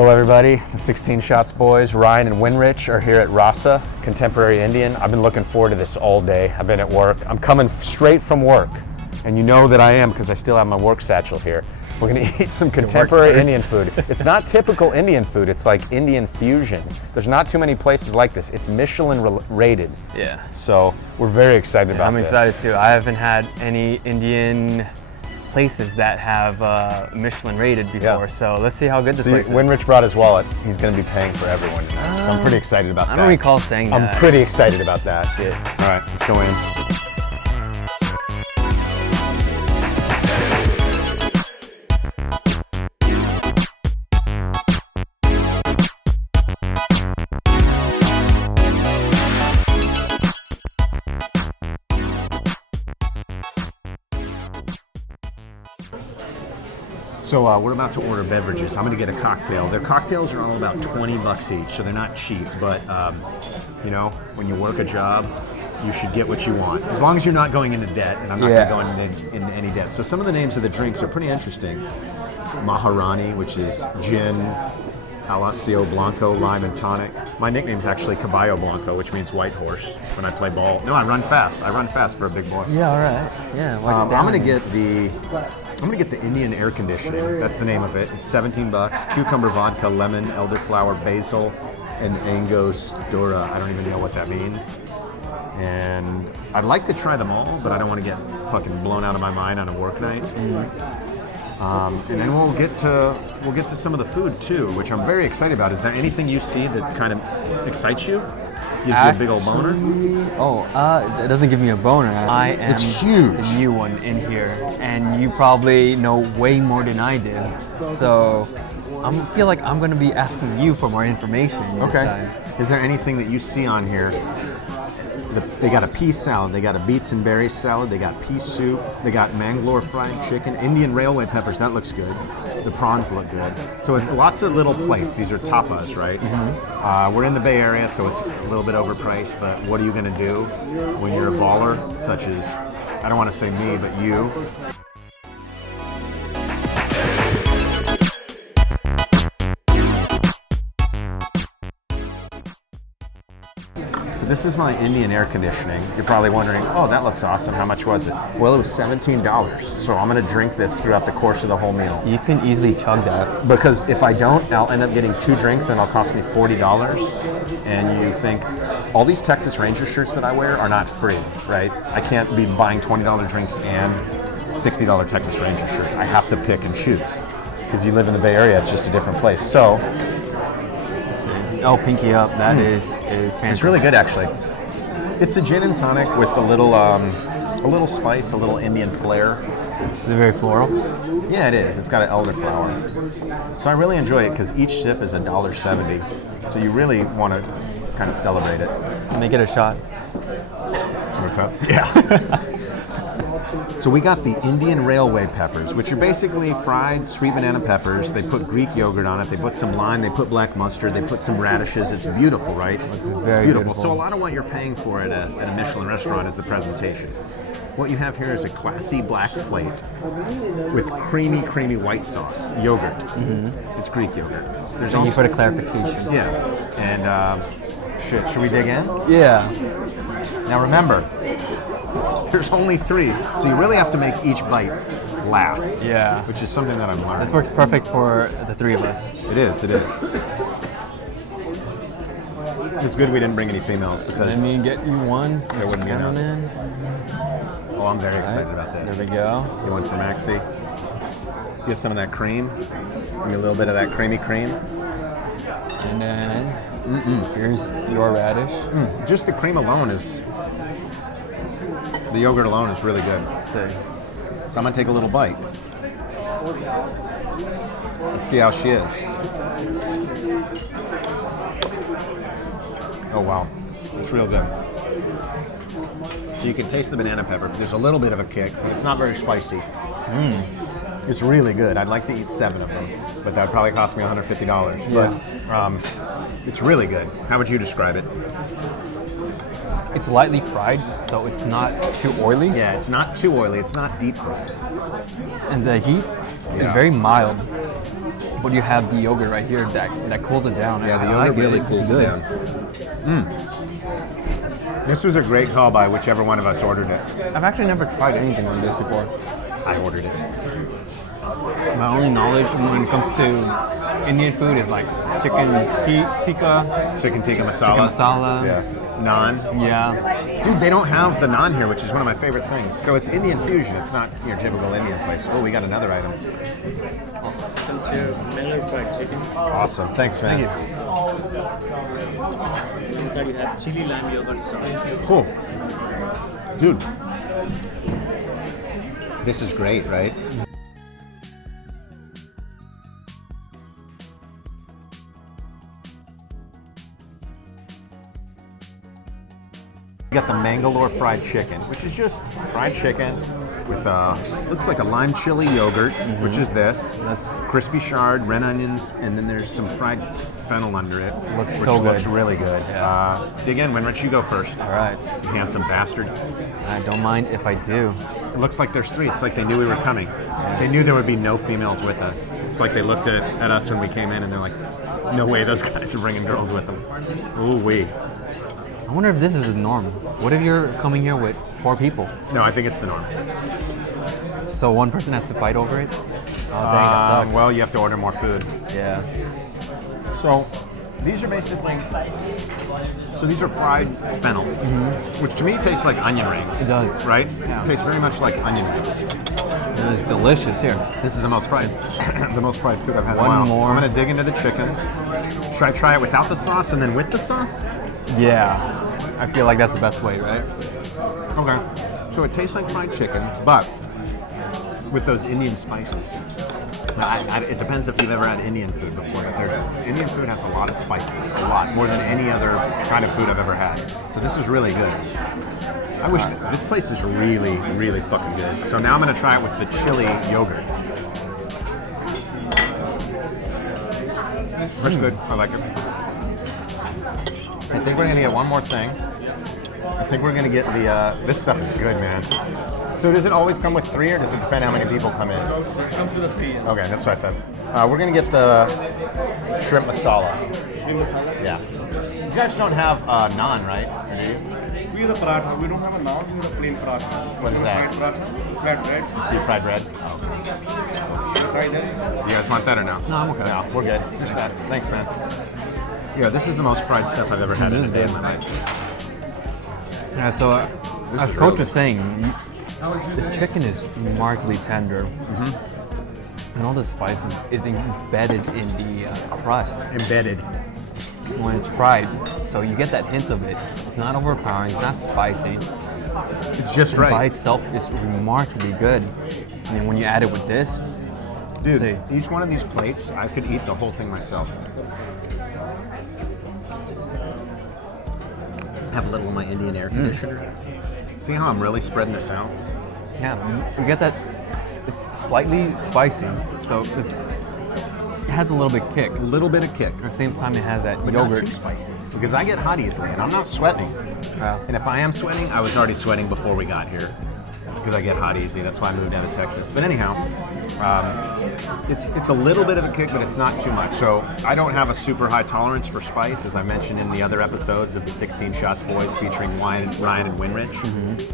Hello everybody, the 16 Shots boys, Ryan and Winrich are here at Rasa, Contemporary Indian. I've been looking forward to this all day. I've been at work. I'm coming straight from work, and you know that I am because I still have my work satchel here. We're gonna eat some contemporary Indian food. It's not typical Indian food, it's like Indian fusion. There's not too many places like this. It's Michelin rated. Yeah. So we're very excited about this. I'm excited too. I haven't had any Indian places that have Michelin rated before, so let's see how good this place is. Winrich brought his wallet. He's going to be paying for everyone tonight, so I'm pretty excited about that. I don't recall saying that. I'm pretty excited about that. Shit. All right, let's go in. So we're about to order beverages. I'm going to get a cocktail. Their cocktails are all about 20 bucks each, so they're not cheap. But you know, when you work a job, you should get what you want, as long as you're not going into debt. And I'm not going to go into any debt. So some of the names of the drinks are pretty interesting. Maharani, which is gin, Alacio Blanco, lime and tonic. My nickname's actually Caballo Blanco, which means white horse when I play ball. No, I run fast. I run fast for a big boy. Yeah, all right. Yeah, what's I'm gonna get the Indian air conditioning. That's the name of it. It's 17 bucks. Cucumber vodka, lemon, elderflower, basil, and angostura. I don't even know what that means. And I'd like to try them all, but I don't want to get fucking blown out of my mind on a work night. And then we'll get to some of the food too, which I'm very excited about. Is there anything you see that kind of excites you? Gives you a big old boner? It doesn't give me a boner. It's huge. The new one in here, and you probably know way more than I did. So I feel like I'm going to be asking you for more information this time. Is there anything that you see on here? They got a pea salad, they got a beets and berries salad, they got pea soup, they got Mangalore fried chicken, Indian railway peppers, that looks good. The prawns look good. So it's lots of little plates. These are tapas, right? Mm-hmm. We're in the Bay Area, so it's a little bit overpriced, but what are you gonna do when you're a baller, such as, I don't wanna say me, but you? So this is my Indian air conditioning. You're probably wondering, oh, that looks awesome. How much was it? Well, it was $17. So I'm gonna drink this throughout the course of the whole meal. You can easily chug that. Because if I don't, I'll end up getting 2 drinks and it'll cost me $40. And you think, all these Texas Ranger shirts that I wear are not free, right? I can't be buying $20 drinks and $60 Texas Ranger shirts. I have to pick and choose. Because you live in the Bay Area, it's just a different place. So, oh, pinky up. That is fancy. It's really good, actually. It's a gin and tonic with a little spice, a little Indian flair. Is it very floral? Yeah, it is. It's got an elderflower. So I really enjoy it because each sip is $1.70. So you really want to kind of celebrate it. Make it a shot. What's up? Yeah. So we got the Indian railway peppers, which are basically fried sweet banana peppers. They put Greek yogurt on it. They put some lime. They put black mustard. They put some radishes. It's beautiful, right? It's very beautiful. So a lot of what you're paying for at a Michelin restaurant is the presentation. What you have here is a classy black plate with creamy white sauce, yogurt. Mm-hmm. It's Greek yogurt. Thank you for the clarification. Yeah. And should we dig in? Yeah. Now remember, there's only 3, so you really have to make each bite last. Yeah. Which is something that I'm learning. This works perfect for the 3 of us. It is. It's good we didn't bring any females because... Let me get you one. There wouldn't be enough. Oh, I'm very excited about this. There we go. You want for Maxie? Get some of that cream. Give me a little bit of that creamy cream. And then here's your radish. Just the cream alone is... The yogurt alone is really good. Let's see. So I'm gonna take a little bite. Let's see how she is. Oh wow, it's real good. So you can taste the banana pepper. There's a little bit of a kick, but it's not very spicy. It's really good. I'd like to eat 7 of them, but that would probably cost me $150. Yeah. But it's really good. How would you describe it? It's lightly fried, so it's not too oily. Yeah, it's not too oily. It's not deep fried. And the heat is very mild. But you have the yogurt right here that cools it down. Yeah, the I yogurt like really It's cools it good. down. This was a great call by whichever one of us ordered it. I've actually never tried anything like this before. I ordered it. My only knowledge when it comes to Indian food is like chicken tikka, Chicken tikka masala. chicken masala. Yeah. Naan. Yeah. Dude, they don't have the naan here, which is one of my favorite things. So it's Indian fusion. It's not your typical Indian place. Oh, we got another item. Mango fried chicken. Awesome. Thanks, man. Thank you. Inside you have chili lime yogurt sauce. Cool. Dude. This is great, right? We got the Mangalore fried chicken, which is just fried chicken with looks like a lime chili yogurt, which is this. That's Crispy shard, red onions, and then there's some fried fennel under it. Looks which so good. looks really good. Dig in. Why don't you go first? all right. You handsome bastard. I don't mind if I do. It looks like there's three. It's like they knew we were coming. They knew there would be no females with us. It's like they looked at us when we came in and they're like, no way those guys are bringing girls with them. Ooh wee. I wonder if this is the norm. What if you're coming here with 4 people? No, I think it's the norm. So one person has to fight over it? Oh, dang, that sucks. Well, you have to order more food. yeah. So these are basically, these are fried fennel, which to me tastes like onion rings. It does. Right? Yeah. It tastes very much like onion rings. And it's delicious here. This is the most fried, the most fried food I've had in a One while. more. I'm gonna dig into the chicken. Should I try it without the sauce and then with the sauce? Yeah. I feel like that's the best way, right? Okay. So it tastes like fried chicken, but with those Indian spices. It depends if you've ever had Indian food before, but Indian food has a lot of spices, a lot more than any other kind of food I've ever had. So this is really good. I wish this place is really, really fucking good. So now I'm gonna try it with the chili yogurt. That's good. I like it. I think we're gonna get one more thing. I think we're gonna get the. This stuff is good, man. So does it always come with 3, or does it depend how many people come in? It comes with a 3. Okay, that's what I thought. We're gonna get the shrimp masala. Shrimp masala. Yeah. You guys don't have naan, right? Or do you? We have a paratha. We don't have a naan. We have a plain paratha. What is that? Flat bread. It's deep fried bread. Try that. You guys want that or no? No, I'm okay. No, we're good. Just that. Thanks, man. Yeah, this is the most fried stuff I've ever had in a day in my life. Yeah, so as is Coach real was saying, the chicken is remarkably tender. And all the spices is embedded in the crust Embedded. when it's fried. So you get that hint of it. It's not overpowering, it's not spicy. It's just By right. itself, it's remarkably good. And then when you add it with this, Dude, see. each one of these plates, I could eat the whole thing myself. Have a little of my Indian air conditioner. See how I'm really spreading this out? yeah, you get that. It's slightly spicy, so it has a little bit kick. A little bit of kick, At the same time, it has that but yogurt. not too spicy. Because I get hot easily, and I'm not sweating. Yeah. And if I am sweating, I was already sweating before we got here. Because I get hot easy. That's why I moved out of Texas. But anyhow, it's a little bit of a kick, but it's not too much. So I don't have a super high tolerance for spice, as I mentioned in the other episodes of the 16 Shots Boys featuring Ryan and Winrich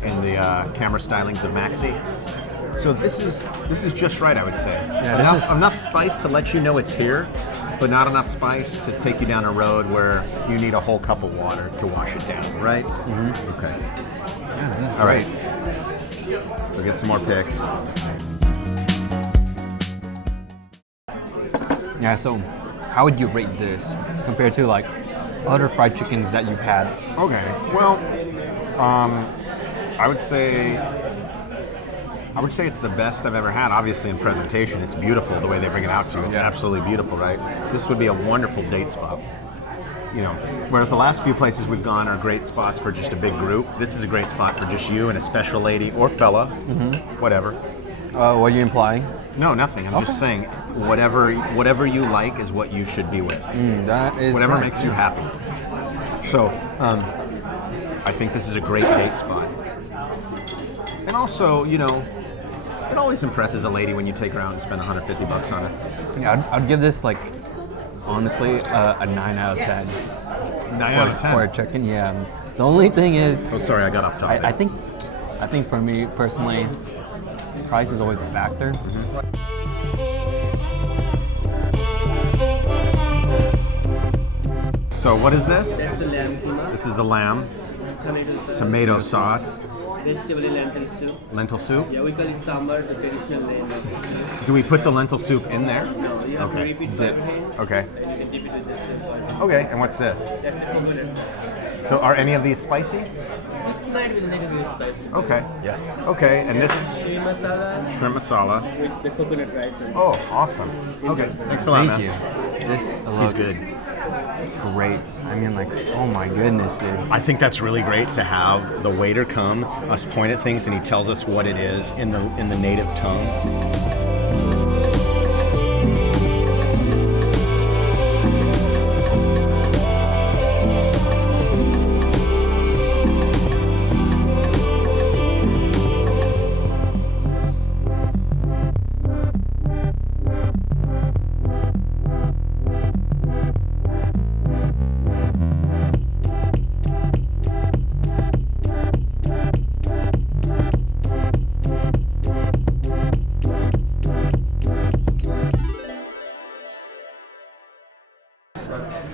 and the camera stylings of Maxi. So this is just right, I would say. Yeah, Enough spice to let you know it's here, but not enough spice to take you down a road where you need a whole cup of water to wash it down, right? Okay. Yeah, this is All right. great. So get some more picks. Yeah, so how would you rate this compared to like other fried chickens that you've had? Okay. Well, I would say it's the best I've ever had. Obviously, in presentation, it's beautiful the way they bring it out to you. It's absolutely beautiful, right? This would be a wonderful date spot. You know, whereas the last few places we've gone are great spots for just a big group. This is a great spot for just you and a special lady or fella, whatever. What are you implying? No, nothing. I'm just saying, whatever you like is what you should be with. That is Whatever right. makes you happy. So, I think this is a great date spot. And also, you know, It always impresses a lady when you take her out and spend 150 bucks on it. Yeah, I'd give this like, honestly, a 9 out of 10. 9 out of 10. For a chicken, yeah. The only thing is, Oh, sorry, I got off topic. I think for me personally, price is always a factor. So what is this? That's the lamb keema, This is the lamb, tomato sauce, vegetable and lentil soup. lentil soup. Yeah, we call it sambar, the traditional name of it. Do we put the lentil soup in there? No, you have to Okay. repeat 5 times Okay. and you can dip it with this soup. Okay, and what's this? That's the coconut sauce. So are any of these spicy? This might be a little bit spicy. Okay. Yes. Okay, and this Shrimp masala shrimp masala. with the coconut rice. On it. Oh, awesome. Okay, thanks a lot, Thank man. you. This looks good. great. I mean, like, oh my goodness, dude. I think that's really great to have the waiter come, us point at things, and he tells us what it is in the native tongue.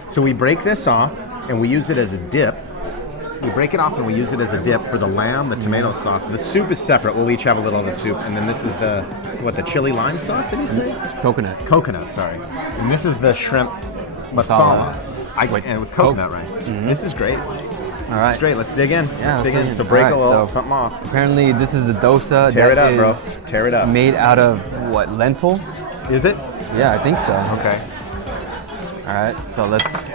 So we break this off and we use it as a dip. We break it off and we use it as a dip for the lamb, the tomato sauce. The soup is separate. We'll each have a little of the soup. And then this is the chili lime sauce, did you say? Coconut. Coconut, sorry. And this is the shrimp masala. And with coconut, right? This is great. All This right. is great. Let's dig in. Yeah, let's dig let's in. dig So in. break All a right, little so- something off. Apparently, this is the dosa. Tear it that up, bro. is Tear it up. Made out of what, lentils? Is it? Yeah, I think so. Okay. All right, so let's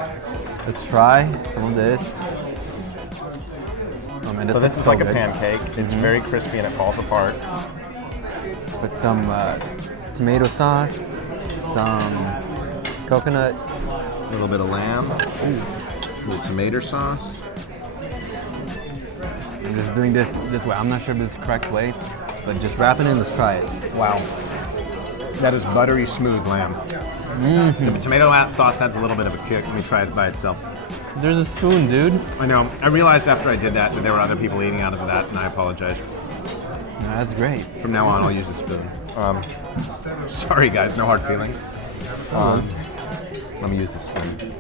try some of this. Oh man, So this looks is like a good. pancake. It's very crispy and it falls apart. With some tomato sauce, some coconut. A little bit of lamb. A little tomato sauce. I'm just doing this way. I'm not sure if this is the correct way, but just wrap it in. Let's try it. Wow. That is buttery smooth lamb. The tomato sauce adds a little bit of a kick. Let me try it by itself. There's a spoon, dude. I know. I realized after I did that there were other people eating out of that, and I apologize. No, that's great. From now on, I'll use a spoon. Sorry, guys. No hard feelings. Let me use the spoon.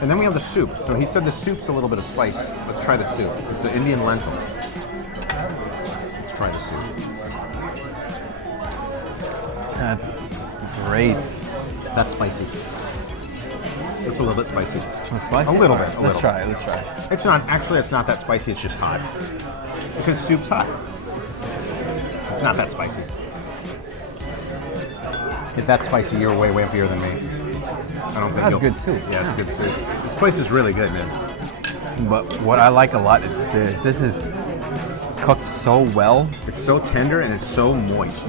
And then we have the soup. So he said the soup's a little bit of spice. Let's try the soup. It's Indian lentils. Let's try the soup. That's great. That's spicy. It's a little bit spicy. It's spicy? A little bit, Alright, a let's little. try it. Let's try it. It's not, actually, it's not that spicy, it's just hot. Because soup's hot. It's not that spicy. If that's spicy, you're way wimpier than me. I don't think That's you'll... good soup. Yeah, it's good soup. This place is really good, man. But what I like a lot is this. This is cooked so well. It's so tender and it's so moist.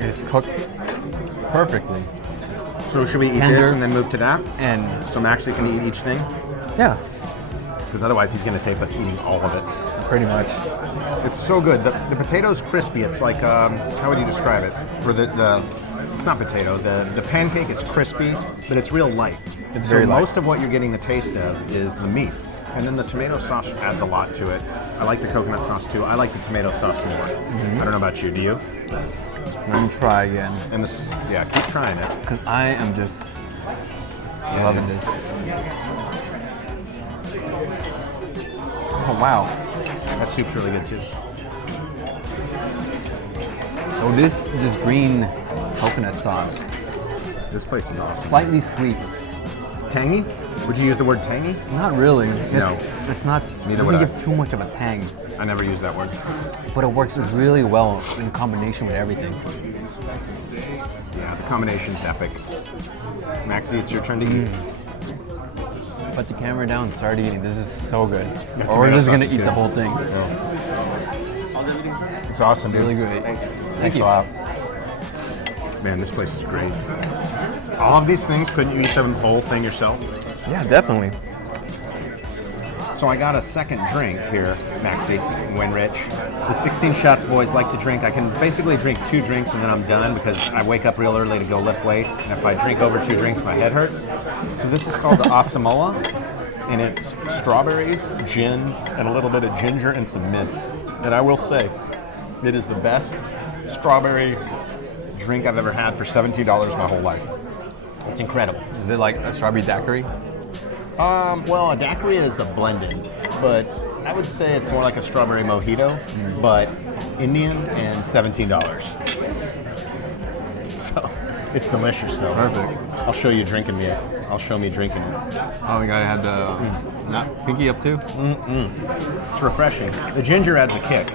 It's cooked perfectly. So should we eat Tender. this and then move to that? And So Maxie can eat each thing? yeah, Because otherwise he's going to tape us eating all of it. pretty much. It's so good. The potato's crispy. It's like, how would you describe it? Or it's not potato. The pancake is crispy, but it's real light. It's so very light. most of what you're getting a taste of is the meat. And then the tomato sauce adds a lot to it. I like the coconut sauce too. I like the tomato sauce more. I don't know about you. Do you? Let me try again. And this, yeah, keep trying it. Because I am just loving this. Oh, wow. That soup's really good too. So this green coconut sauce, This place is awesome. slightly sweet. Tangy? Would you use the word tangy? Not really. It's not, Neither doesn't would I. give too much of a tang, I never use that word. but it works really well in combination with everything. Yeah, the combination's epic. Maxie, it's your turn to eat. Put the camera down and start eating. This is so good. Yeah, Or we're tomato just sauce gonna is eat good. the whole thing. It's awesome, dude. Really good. Thanks a lot. Man, this place is great. All of these things, couldn't you eat the whole thing yourself? Yeah, definitely. So I got a second drink here, Maxie, Winrich. The 16 shots boys like to drink. I can basically drink 2 drinks and then I'm done because I wake up real early to go lift weights. And if I drink over 2 drinks, my head hurts. So this is called the Asamoah, and it's strawberries, gin, and a little bit of ginger and some mint. And I will say, it is the best strawberry drink I've ever had for $17 my whole life. It's incredible. Is it like a strawberry daiquiri? Well, a daiquiri is a blended, but I would say it's more like a strawberry mojito, but Indian and $17. So it's delicious, though. Perfect. I'll show you drinking it. I'll show me drinking it. Oh, we gotta have the not pinky up too. It's refreshing. The ginger adds a kick.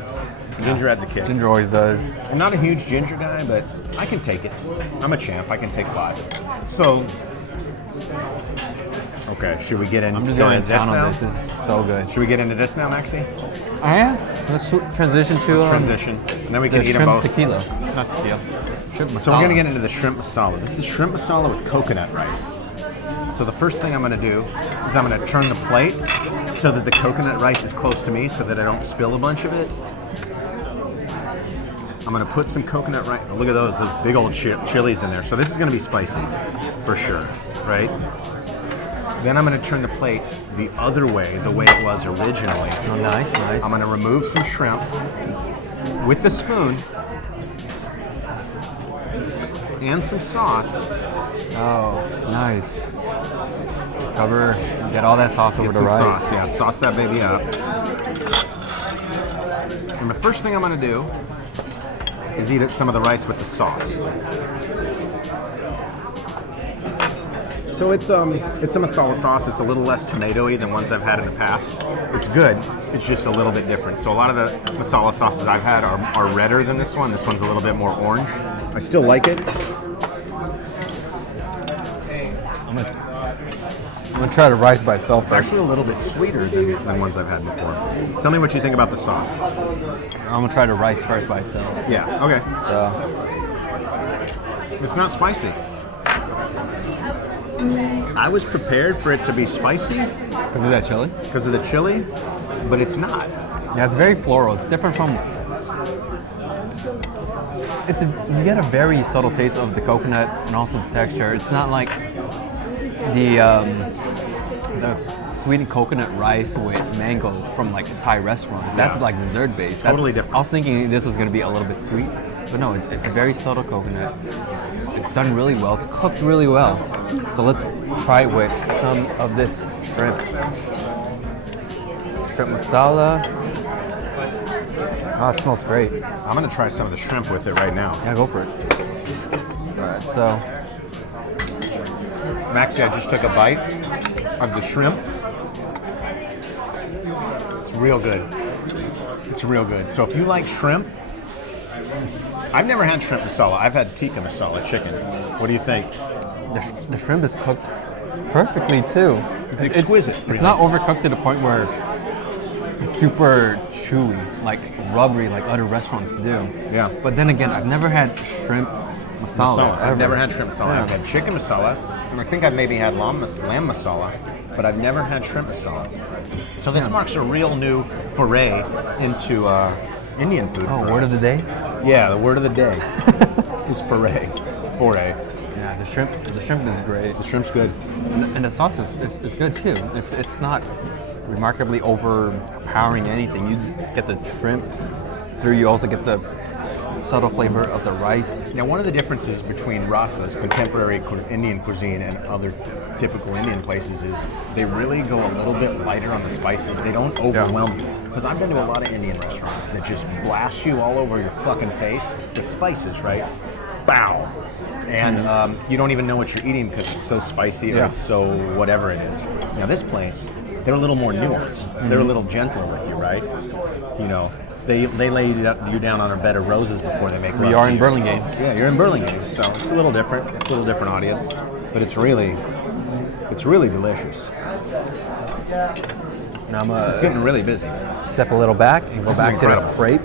Ginger adds a kick. Ginger always does. I'm not a huge ginger guy, but I can take it. I'm a champ. I can take 5. So, okay, should we get into I'm just going this down now? on this. This is so good. Should we get into this now, Maxie? Let's transition to Let's transition. And then we the can eat them shrimp both. tequila. Not tequila. Shrimp masala. So we're gonna get into the shrimp masala. This is shrimp masala with coconut rice. So the first thing I'm gonna do is I'm gonna turn the plate so that the coconut rice is close to me so that I don't spill a bunch of it. I'm gonna put some coconut rice. Oh, look at those big old chilies in there. So this is gonna be spicy, for sure, right? Then I'm gonna turn the plate the other way, the way it was originally. Oh, nice, nice. I'm gonna remove some shrimp with the spoon and some sauce. Oh, nice. Cover, get all that sauce over Get the some rice. sauce, yeah, sauce that baby up. And the first thing I'm gonna do is eat some of the rice with the sauce. So it's a masala sauce. It's a little less tomatoey than ones I've had in the past. It's good. It's just a little bit different. So a lot of the masala sauces I've had are redder than this one. This one's a little bit more orange. I still like it. I'm gonna try the rice by itself It's first. actually a little bit sweeter than ones I've had before. Tell me what you think about the sauce. I'm gonna try the rice first by itself. Yeah, okay. So, It's not spicy. I was prepared for it to be spicy because of that chili? because of the chili, but it's not. Yeah, it's very floral. It's different from. You get a very subtle taste of the coconut and also the texture. It's not like the sweetened coconut rice with mango from like Thai restaurants. That's Yeah. like dessert based. Totally different. I was thinking this was gonna be a little bit sweet, but no, it's a very subtle coconut. It's done really well. It's cooked really well. So let's try it with some of this shrimp. Shrimp masala. Oh, it smells great. I'm gonna try some of the shrimp with it right now. Yeah, go for it. All right, so Maxie, I just took a bite of the shrimp. It's real good. It's real good. So if you like shrimp, I've never had shrimp masala. I've had tikka masala chicken. What do you think? the shrimp is cooked perfectly too. It's exquisite. It's not overcooked to the point where it's super chewy, like rubbery, like other restaurants do. Yeah. But then again, I've never had shrimp masala. I've ever. never had shrimp masala. Yeah. I've had chicken masala, and I think I've maybe had lamb masala, but I've never had shrimp masala. So this marks a real new foray into Indian food. Oh, for word us. of the day? Yeah, the word of the day is foray. Foray. Yeah, the shrimp is great. The shrimp's good. And the sauce is good too. It's not remarkably overpowering anything. You get the shrimp through. You also get the subtle flavor of the rice. Now, one of the differences between rasas, contemporary Indian cuisine, and other typical Indian places is they really go a little bit lighter on the spices. They don't overwhelm you. Because I've been to a lot of Indian restaurants that just blast you all over your fucking face with spices, right? Bow. And you don't even know what you're eating because it's so spicy or it's so whatever it is. Now, this place, they're a little more nuanced. They're a little gentle with you, right? You know, they lay you down on a bed of roses before they make love We are to in you. Burlingame. Yeah, you're in Burlingame, so it's a little different. It's a little different audience, but it's really delicious. And I'm It's getting really busy. step a little back and go This is back to the incredible. crepe.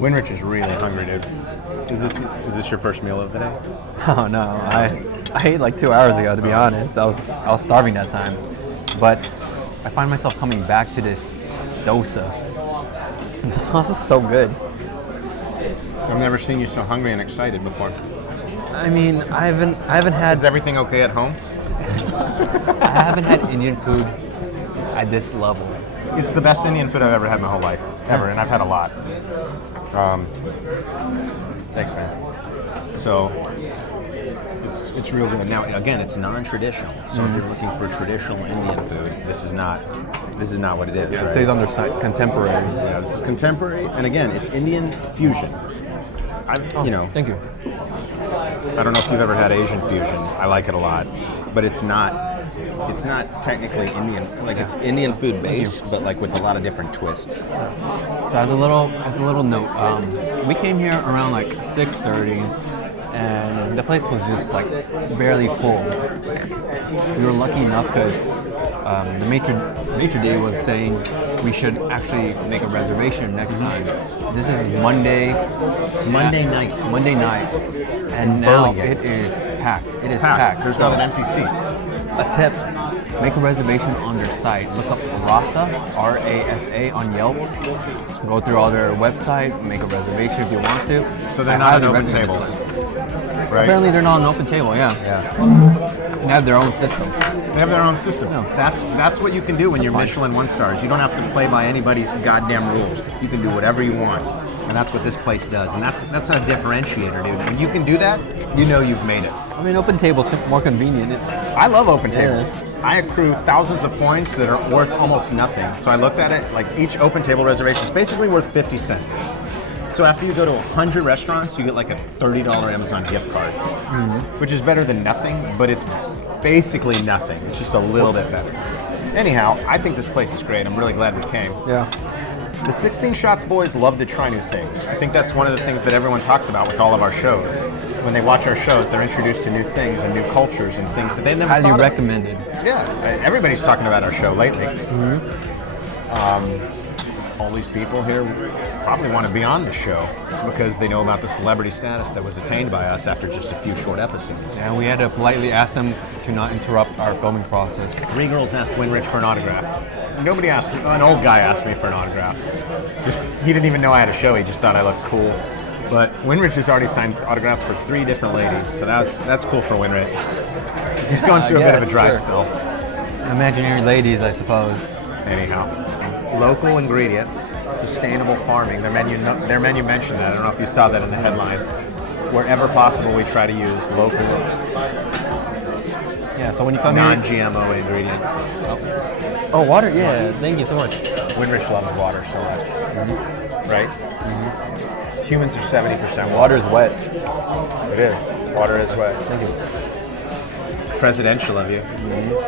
Winrich is really hungry, dude. Is this your first meal of the day? Oh no, I ate like 2 hours ago. To be honest, I was starving that time, but I find myself coming back to this dosa. The sauce is so good. I've never seen you so hungry and excited before. I mean, I haven't had Is everything okay at home? I haven't had Indian food at this level. It's the best Indian food I've ever had in my whole life, ever, and I've had a lot. Thanks, man. So it's real good. Now, again, it's non-traditional. So if you're looking for traditional Indian food, this is not what it is. It right? says on their site contemporary. Yeah, this is contemporary, and again, it's Indian fusion. Thank you. I don't know if you've ever had Asian fusion. I like it a lot, but it's not technically Indian. Like it's Indian food based, but like with a lot of different twists. So as a little note, we came here around like 6:30, and the place was just like barely full. We were lucky enough because the maitre d' was saying we should actually make a reservation next time. This is Monday night, and now Burlingame. it is packed. It is packed. There's So, not an empty seat. a tip: make a reservation on their site. Look up Rasa, R-A-S-A, on Yelp. Go through all their website, make a reservation if you want to. So they're I not an highly open recommend table, this place. right? Apparently, they're not an open table. Yeah, Yeah. they have their own system. They have their own system. Yeah. That's what you can do when you're fine. Michelin 1 stars. You don't have to play by anybody's goddamn rules. You can do whatever you want. And that's what this place does. And that's a differentiator, dude. When you can do that, you know you've made it. I mean, open table's more convenient. I love open tables. Yeah. I accrue thousands of points that are worth almost nothing. So I looked at it, like each open table reservation is basically worth 50 cents. So after you go to 100 restaurants, you get like a $30 Amazon gift card, which is better than nothing, but it's basically nothing. It's just a little bit better. Anyhow, I think this place is great. I'm really glad we came. Yeah. The 16 Shots boys love to try new things. I think that's one of the things that everyone talks about with all of our shows. When they watch our shows, they're introduced to new things and new cultures and things that they never Highly thought of. recommended. Yeah, everybody's talking about our show lately. All these people here probably want to be on the show because they know about the celebrity status that was attained by us after just a few short episodes. And we had to politely ask them to not interrupt our filming process. 3 girls asked Winrich for an autograph. Nobody asked me. An old guy asked me for an autograph. He didn't even know I had a show. He just thought I looked cool. But Winrich has already signed autographs for 3 different ladies, so that's cool for Winrich. He's going through a bit of a dry spell. Imaginary ladies, I suppose. Anyhow, local ingredients, sustainable farming. Their menu mentioned that. I don't know if you saw that in the headline. Wherever possible, we try to use local, Yeah, so when you come here... non-GMO ingredients. Oh, water? Yeah, thank you so much. Winrich loves water so much, right? Humans are 70% water. Water's wet. It is. Water is wet. Thank you. It's presidential of you.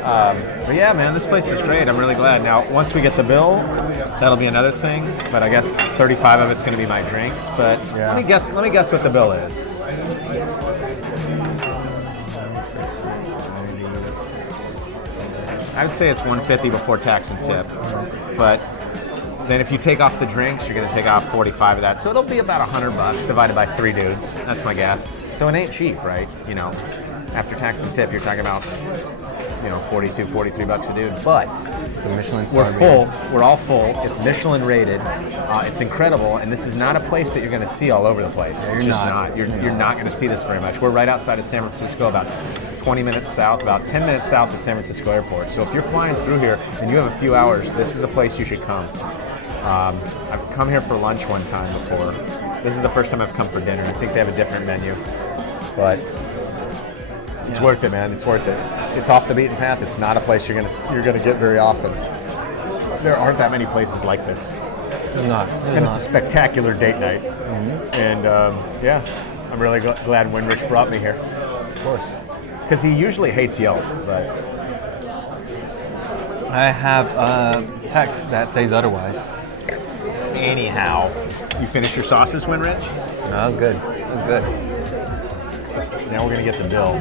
But yeah, man, this place is great. I'm really glad. Now, once we get the bill, that'll be another thing. But I guess 35 of it's going to be my drinks. But Yeah. let me guess what the bill is. I'd say it's $150 before tax and tip. But then if you take off the drinks, you're going to take off 45 of that. So it'll be about $100 divided by 3 dudes. That's my guess. So it ain't cheap, right? You know, after tax and tip, you're talking about, 42, 43 bucks a dude. But It's a Michelin Star. we're full. We're all full. It's Michelin rated. It's incredible, and this is not a place that you're going to see all over the place. you're It's just not. not. You're not going to see this very much. We're right outside of San Francisco, about 20 minutes south, about 10 minutes south of San Francisco Airport. So if you're flying through here and you have a few hours, this is a place you should come. I've come here for lunch one time before. This is the first time I've come for dinner. I think they have a different menu, but it's worth it, man. It's worth it. It's off the beaten path. It's not a place you're gonna get very often. There aren't that many places like this, It's not. and it's a spectacular date night. And yeah, I'm really glad Winrich brought me here. Of course, because he usually hates Yelp, but I have a text that says otherwise. anyhow, you finish your sauces, Winrich? No, that was good. That was good. Now we're gonna get the bill,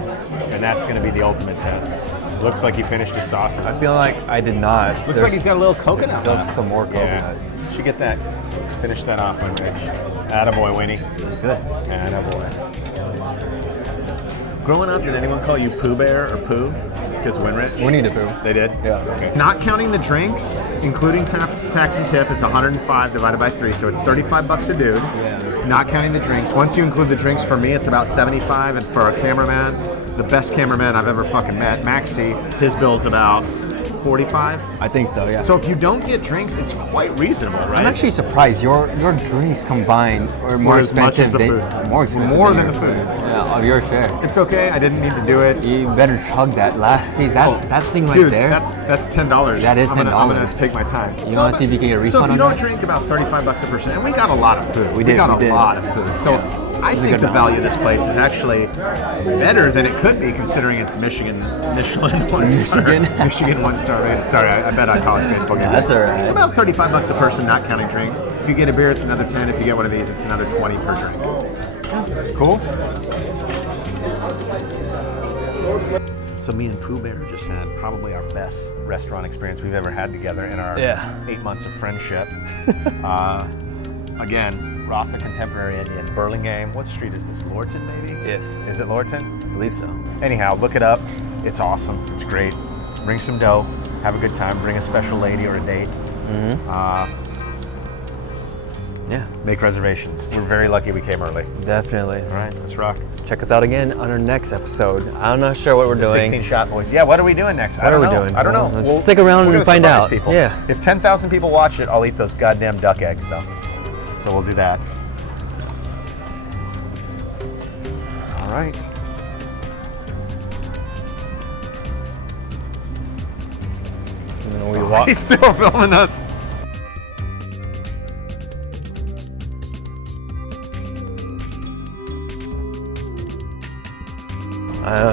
and that's gonna be the ultimate test. Looks like you finished his sauces. I feel like I did not. Looks like he's got a little coconut. There's still left. some more coconut. Yeah. Should get that. Finish that off, Winrich. Attaboy, Winnie. It's good. Attaboy. Growing up, did anyone call you Pooh Bear or Pooh? because Winrich. We need to poo. They did? Yeah. Okay. Not counting the drinks, including tax and tip, is 105 divided by 3, so it's 35 bucks a dude. Yeah. Not counting the drinks. Once you include the drinks, for me, it's about 75, and for our cameraman, the best cameraman I've ever fucking met, Maxi, his bill's about 45. I think so, yeah. So if you don't get drinks, it's quite reasonable, right? I'm actually surprised your drinks combined are more as much expensive as the than food. more expensive More than than the your food. Yeah, of your share. It's okay. I didn't need to do it. You better chug that last piece. That thing right Dude, there. that's $10. That is I'm gonna $10. take my time. You wanna see if you can get a refund So if you on don't that? drink, about 35 bucks a person, and we got a lot of food. We did, got we a did. lot of food. So I was a think good the amount. value of this place is actually better than it could be, considering it's Michelin one star. Michigan 1-star rated. Sorry, I bet on college baseball game. That's all right. It's about 35 bucks a person, not counting drinks. If you get a beer, it's another 10. If you get one of these, it's another 20 per drink. Cool. So me and Pooh Bear just had probably our best restaurant experience we've ever had together in our 8 months of friendship. Again, Rasa Contemporary Indian, Burlingame. What street is this? Lorton, maybe? Yes. Is it Lorton? I believe so. Anyhow, look it up. It's awesome. It's great. Bring some dough. Have a good time. Bring a special lady or a date. Yeah. Make reservations. We're very lucky we came early. Definitely. All right, let's rock. Check us out again on our next episode. I'm not sure what we're doing. 16 Shot Boys. Yeah, what are we doing next? What are we doing? I don't know. Let's stick around we're and gonna find surprise out. People. Yeah. If 10,000 people watch it, I'll eat those goddamn duck eggs, though. So we'll do that. All right. We walk. He's still filming us.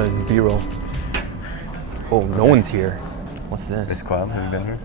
This is B-roll. Oh, no one's here. What's this? This club, have you been here?